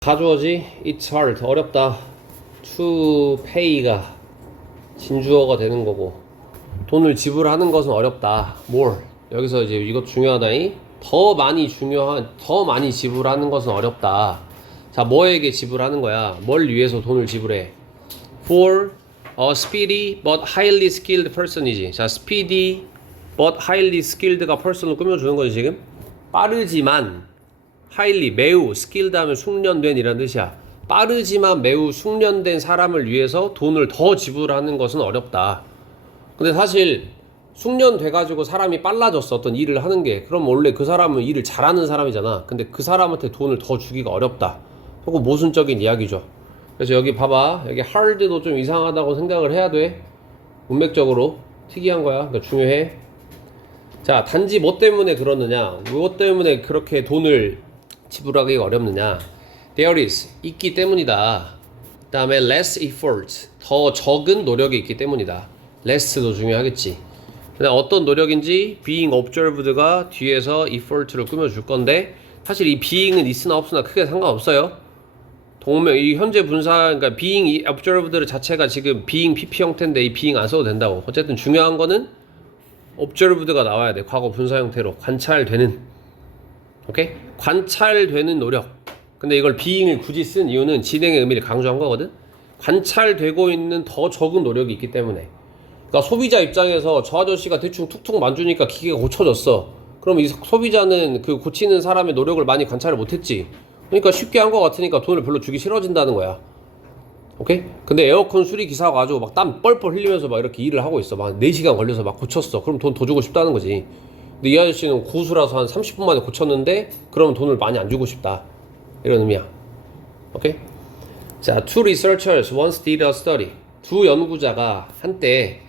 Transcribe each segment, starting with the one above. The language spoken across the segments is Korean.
가주어지 it's hard 어렵다. to pay가 진주어가 되는 거고 돈을 지불하는 것은 어렵다. more 여기서 이제 이것 중요하다니 더 많이 지불하는 것은 어렵다. 자, 뭐에게 지불하는 거야? 뭘 위해서 돈을 지불해? For a speedy but highly skilled person이지. 자, speedy but highly skilled가 person을 꾸며주는 거지 지금. 빠르지만 highly 매우 skilled 하면 숙련된 이란 뜻이야. 빠르지만 매우 숙련된 사람을 위해서 돈을 더 지불하는 것은 어렵다. 근데 사실 숙련돼가지고 사람이 빨라졌어 어떤 일을 하는 게. 그럼 원래 그 사람은 일을 잘하는 사람이잖아. 근데 그 사람한테 돈을 더 주기가 어렵다. 조금 모순적인 이야기죠. 그래서 여기 봐봐. 여기 hard도 좀 이상하다고 생각을 해야 돼. 문맥적으로 특이한 거야. 그러니까 중요해. 자, 단지 뭐 때문에 그러느냐, 무엇 때문에 그렇게 돈을 지불하기가 어렵느냐. There is 있기 때문이다. 그 다음에 less effort 더 적은 노력이 있기 때문이다. less도 중요하겠지. 그다음 어떤 노력인지 being observed가 뒤에서 effort를 꾸며줄 건데 사실 이 being은 있으나 없으나 크게 상관없어요. 이 현재 분사, 그러니까 being observed 자체가 지금 being PP 형태인데 이 being 안 써도 된다고. 어쨌든 중요한 거는 observed가 나와야 돼. 과거 분사 형태로 관찰되는. 오케이? 관찰되는 노력. 근데 이걸 being을 굳이 쓴 이유는 진행의 의미를 강조한 거거든. 관찰되고 있는 더 적은 노력이 있기 때문에. 그러니까 소비자 입장에서 저 아저씨가 대충 툭툭 만주니까 기계가 고쳐졌어. 그럼 이 소비자는 그 고치는 사람의 노력을 많이 관찰을 못했지. 그러니까 쉽게 한 거 같으니까 돈을 별로 주기 싫어진다는 거야. 오케이? 근데 에어컨 수리 기사가 가지고 막 땀 뻘뻘 흘리면서 막 이렇게 일을 하고 있어. 막 4시간 걸려서 막 고쳤어. 그럼 돈 더 주고 싶다는 거지. 근데 이 아저씨는 고수라서 한 30분 만에 고쳤는데 그러면 돈을 많이 안 주고 싶다. 이런 의미야. 오케이? 자, two researchers once did a study. 두 연구자가 한때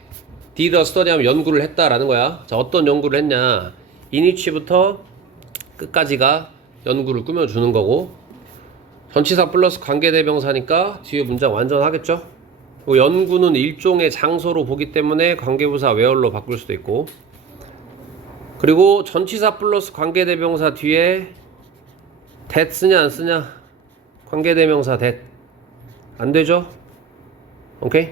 did a study 하면 연구를 했다라는 거야. 자, 어떤 연구를 했냐. in이치부터 끝까지가 연구를 꾸며주는 거고 전치사 플러스 관계대명사니까 뒤에 문장 완전 하겠죠. 그리고 연구는 일종의 장소로 보기 때문에 관계부사 where로 바꿀 수도 있고 그리고 전치사 플러스 관계대명사 뒤에 that 쓰냐 안 쓰냐. 관계대명사 that 안 되죠. 오케이.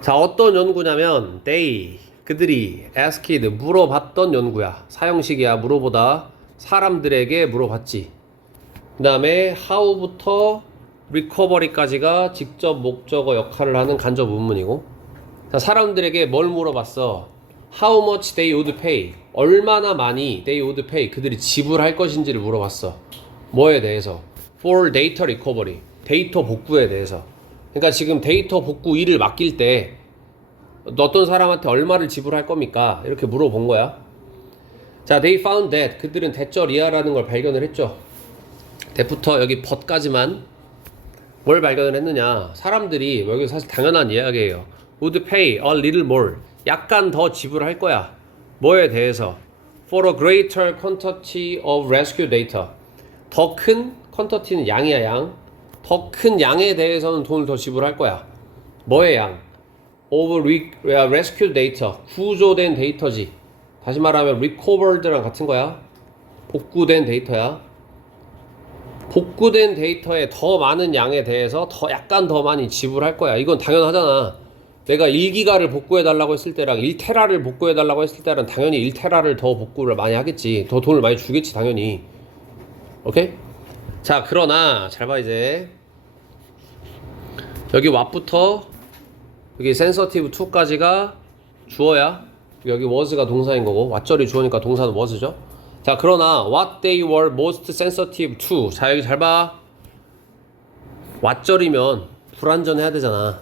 자, 어떤 연구냐면 they 그들이 asked 물어봤던 연구야. 사형식이야. 물어보다 사람들에게 물어봤지. 그 다음에 how부터 recovery까지가 직접 목적어 역할을 하는 간접 문문이고 자, 사람들에게 뭘 물어봤어? How much they would pay 얼마나 많이 they would pay 그들이 지불할 것인지를 물어봤어. 뭐에 대해서? For data recovery 데이터 복구에 대해서. 그러니까 지금 데이터 복구 일을 맡길 때 어떤 사람한테 얼마를 지불할 겁니까? 이렇게 물어본 거야. 자, they found that 그들은 대절이야라는 걸 발견을 했죠. that부터 여기 but까지만 뭘 발견을 했느냐. 사람들이 여기 사실 당연한 이야기예요. would pay a little more 약간 더 지불할 거야. 뭐에 대해서? for a greater quantity of rescue data 더 큰 quantity는 양이야. 양. 더 큰 양에 대해서는 돈을 더 지불할 거야. 뭐의 양? of rescue data 구조된 데이터지. 다시 말하면 recovered랑 같은 거야. 복구된 데이터야. 복구된 데이터에 더 많은 양에 대해서 약간 더 많이 지불할 거야. 이건 당연하잖아. 내가 1기가를 복구해달라고 했을 때랑 1테라를 복구해달라고 했을 때랑 당연히 1테라를 더 복구를 많이 하겠지. 더 돈을 많이 주겠지 당연히. 오케이? 자, 그러나 잘 봐 이제. 여기 what부터 여기 sensitive to까지가 주어야. 여기 was가 동사인 거고 what절이 주어니까 동사는 was죠. 자, 그러나 what they were most sensitive to. 자, 여기 잘 봐. what절이면 불완전해야 되잖아.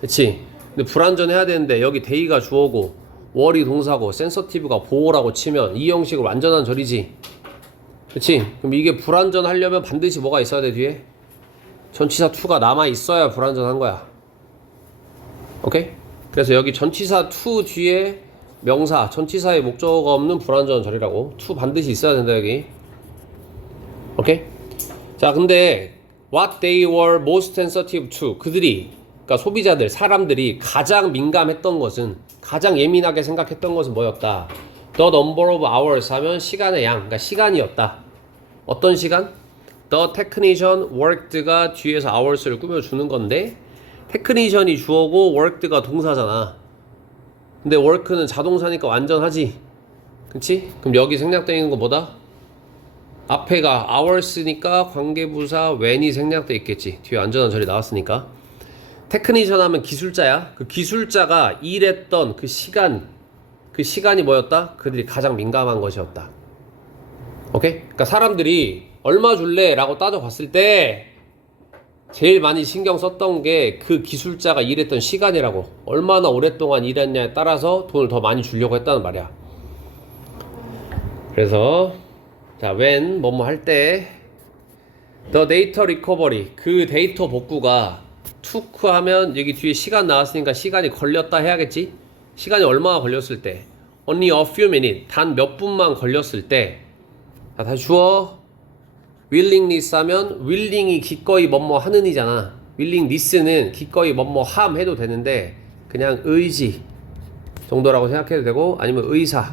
그치? 근데 불완전해야 되는데 여기 they가 주어고 were이 동사고 sensitive가 보호라고 치면 이 형식은 완전한 절이지. 그치? 그럼 이게 불완전하려면 반드시 뭐가 있어야 돼 뒤에? 전치사 to가 남아있어야 불완전한 거야. 오케이? 그래서 여기 전치사 to 뒤에 명사, 전치사의 목적어가 없는 불완전한 절이라고. to 반드시 있어야 된다 여기. 오케이? 자, 근데 what they were most sensitive to 그들이, 그러니까 소비자들, 사람들이 가장 민감했던 것은, 가장 예민하게 생각했던 것은 뭐였다? The number of hours 하면 시간의 양, 그러니까 시간이었다. 어떤 시간? The technician worked가 뒤에서 hours를 꾸며주는 건데 technician이 주어고 worked가 동사잖아. 근데 work는 자동사니까 완전하지. 그치? 그럼 여기 생략되어 있는 거 뭐다? 앞에가 hours니까 관계부사 when이 생략되어 있겠지. 뒤에 완전한 절이 나왔으니까. 테크니션 하면 기술자야. 그 기술자가 일했던 그 시간이 뭐였다? 그들이 가장 민감한 것이었다. 오케이? 그러니까 사람들이 얼마 줄래? 라고 따져봤을 때 제일 많이 신경 썼던 게 그 기술자가 일했던 시간이라고. 얼마나 오랫동안 일했냐에 따라서 돈을 더 많이 주려고 했다는 말이야. 그래서 자, when 뭐뭐 할 때 the data recovery 그 데이터 복구가 took 하면 여기 뒤에 시간 나왔으니까 시간이 걸렸다 해야겠지? 시간이 얼마나 걸렸을 때 only a few minutes 단 몇 분만 걸렸을 때 자, 다시 주어 willingness 하면 willing이 기꺼이 뭐뭐 하는 이잖아. willingness는 기꺼이 뭐뭐 함 해도 되는데 그냥 의지 정도라고 생각해도 되고 아니면 의사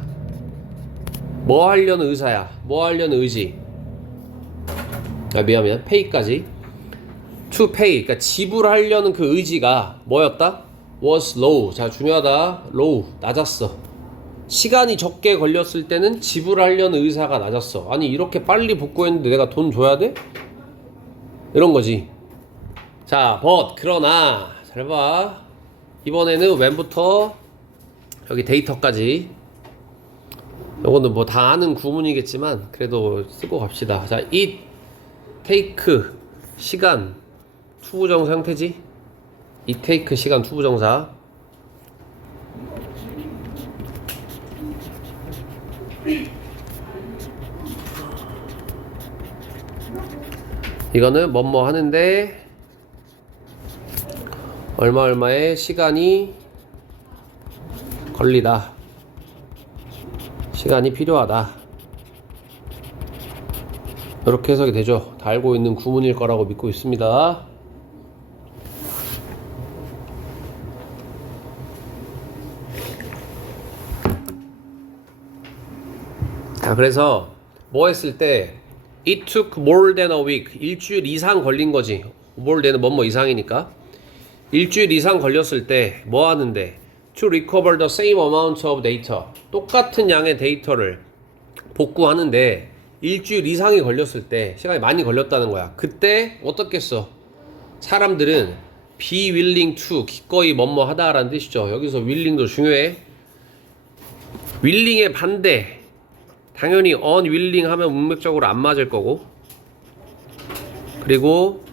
뭐 하려는 의사야 뭐 하려는 의지 미안 pay까지 to pay 그러니까 지불하려는 그 의지가 뭐였다? was low 자 중요하다 low 낮았어. 시간이 적게 걸렸을 때는 지불하려는 의사가 낮았어. 아니 이렇게 빨리 복구했는데 내가 돈 줘야 돼? 이런 거지. 자 but 그러나 잘 봐. 이번에는 when부터 여기 데이터까지 요거는 뭐 다 아는 구문이겠지만 그래도 쓰고 갑시다. 자 it take 시간 투부정사 형태지. it take 시간 투부정사 이거는 뭐뭐 하는데 얼마의 시간이 걸리다 시간이 필요하다 이렇게 해석이 되죠. 다 알고 있는 구문일 거라고 믿고 있습니다. 자 그래서 뭐 했을 때 It took more than a week 일주일 이상 걸린 거지. more than은 뭐뭐 이상이니까 일주일 이상 걸렸을 때 뭐 하는데 to recover the same amount of data 똑같은 양의 데이터를 복구하는데 일주일 이상이 걸렸을 때 시간이 많이 걸렸다는 거야. 그때 어떻겠어? 사람들은 be willing to 기꺼이 뭐뭐 하다라는 뜻이죠. 여기서 willing도 중요해. willing의 반대 당연히 unwilling 하면 문맥적으로 안 맞을 거고 그리고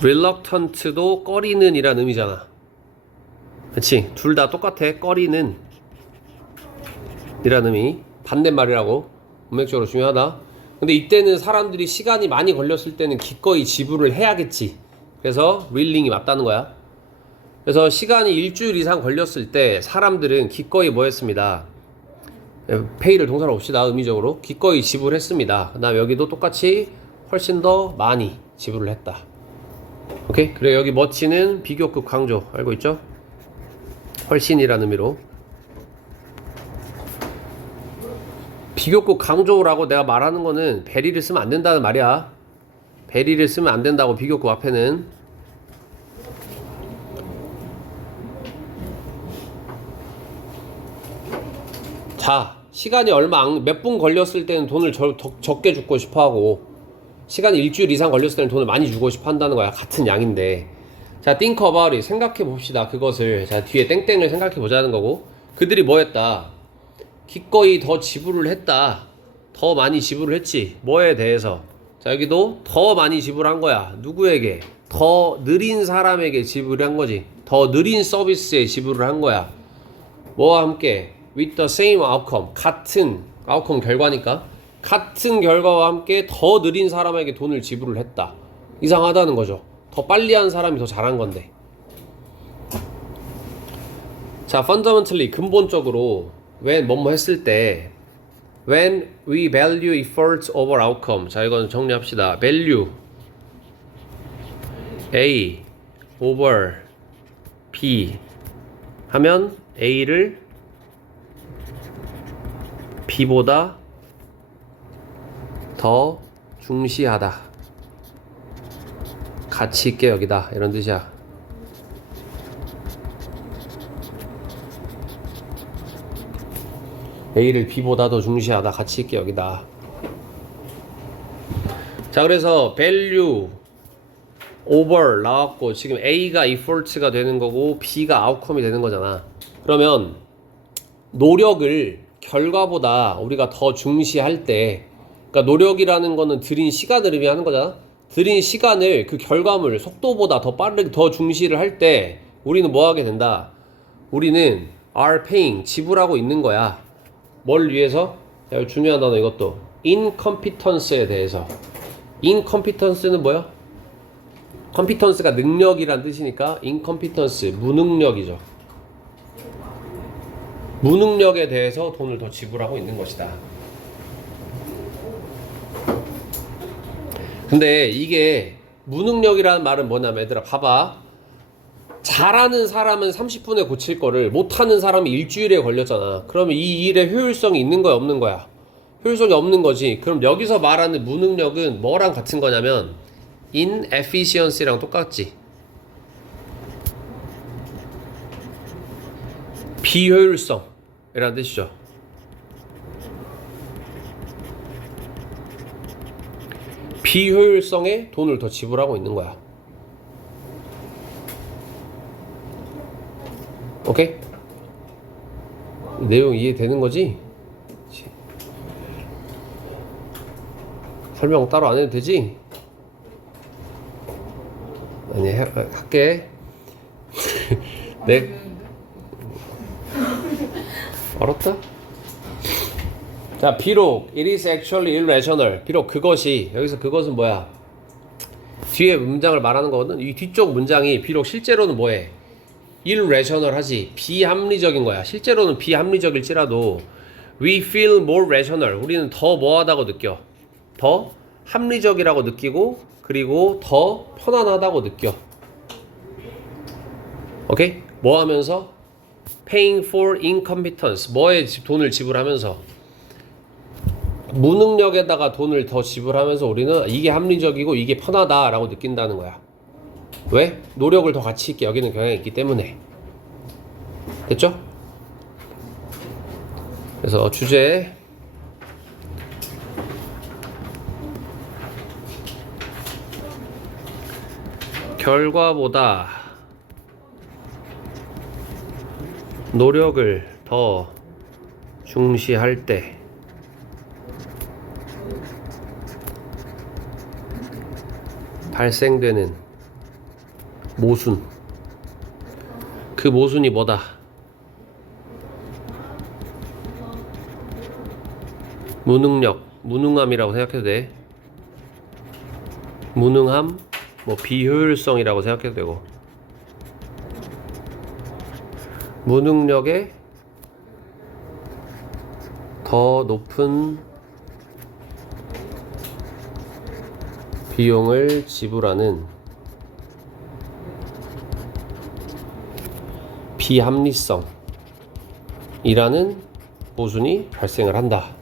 reluctant도 꺼리는 이란 의미잖아. 그치? 둘 다 똑같아. 꺼리는 이란 의미 반대말이라고 문맥적으로 중요하다. 근데 이때는 사람들이 시간이 많이 걸렸을 때는 기꺼이 지불을 해야겠지. 그래서 willing이 맞다는 거야. 그래서 시간이 일주일 이상 걸렸을 때 사람들은 기꺼이 뭐 했습니다. 페이를 동사로 봅시다. 의미적으로 기꺼이 지불했습니다. 그 다음 여기도 똑같이 훨씬 더 많이 지불을 했다. 오케이? 그리고 여기 much는 비교급 강조 알고 있죠? 훨씬이라는 의미로 비교급 강조라고 내가 말하는 거는 베리를 쓰면 안 된다는 말이야. 베리를 쓰면 안 된다고 비교급 앞에는. 자 시간이 몇 분 걸렸을 때는 돈을 적게 주고 싶어 하고 시간이 일주일 이상 걸렸을 때는 돈을 많이 주고 싶어 한다는 거야. 같은 양인데 자 think about it 생각해 봅시다. 그것을 자 뒤에 땡땡을 생각해 보자는 거고 그들이 뭐 했다 기꺼이 더 지불을 했다. 더 많이 지불을 했지. 뭐에 대해서 자 여기도 더 많이 지불한 거야. 누구에게? 더 느린 사람에게 지불을 한 거지. 더 느린 서비스에 지불을 한 거야. 뭐와 함께 with the same outcome 같은 outcome 결과니까 같은 결과와 함께 더 느린 사람에게 돈을 지불을 했다. 이상하다는 거죠. 더 빨리 한 사람이 더 잘한 건데. 자 fundamentally 근본적으로 when 뭐뭐 했을 때 when we value efforts over outcome 자 이건 정리합시다. value A over B 하면 A를 B보다 더 중시하다, 가치 있게 여기다 이런 뜻이야. A를 B보다 더 중시하다, 가치 있게 여기다. 자, 그래서 value over 나왔고 지금 A가 effort가 되는 거고 B가 outcome이 되는 거잖아. 그러면 노력을 결과보다 우리가 더 중시할 때, 그러니까 노력이라는 거는 들인 시간을 의미하는 거잖아. 들인 시간을 그 결과물 속도보다 더 빠르게 더 중시를 할 때 우리는 뭐 하게 된다? 우리는 are paying 지불하고 있는 거야. 뭘 위해서? 야, 중요한 단어 이것도. incompetence에 대해서. incompetence는 뭐야? competence가 능력이란 뜻이니까 incompetence 무능력이죠. 무능력에 대해서 돈을 더 지불하고 있는 것이다. 근데 이게 무능력이라는 말은 뭐냐면 얘들아 봐봐. 잘하는 사람은 30분에 고칠 거를 못하는 사람이 일주일에 걸렸잖아. 그러면 이 일에 효율성이 있는 거야 없는 거야? 효율성이 없는 거지. 그럼 여기서 말하는 무능력은 뭐랑 같은 거냐면 inefficiency랑 똑같지. 비효율성이라는 뜻이죠. 비효율성에 돈을 더 지불하고 있는 거야. 오케이? 내용 이해되는 거지? 설명 따로 안 해도 되지? 아니, 할게. 네. 어렵다? 자, 비록 it is actually irrational. 비록 그것이, 여기서 그것은 뭐야? 뒤에 문장을 말하는 거거든. 이 뒤쪽 문장이 비록 실제로는 뭐해? irrational 하지. 비합리적인 거야. 실제로는 비합리적일지라도 we feel more rational. 우리는 더 뭐하다고 느껴? 더 합리적이라고 느끼고 그리고 더 편안하다고 느껴. 오케이? 뭐 하면서? paying for incompetence. 뭐에 돈을 지불하면서? 무능력에다가 돈을 더 지불하면서 우리는 이게 합리적이고 이게 편하다라고 느낀다는 거야. 왜? 노력을 더 가치 있게 여기는 경향이 있기 때문에. 됐죠? 그래서 주제 결과보다 노력을 더 중시할 때 발생되는 모순. 그 모순이 뭐다? 무능력, 무능함이라고 생각해도 돼. 무능함, 뭐 비효율성이라고 생각해도 되고. 무능력에 더 높은 비용을 지불하는 비합리성이라는 모순이 발생을 한다.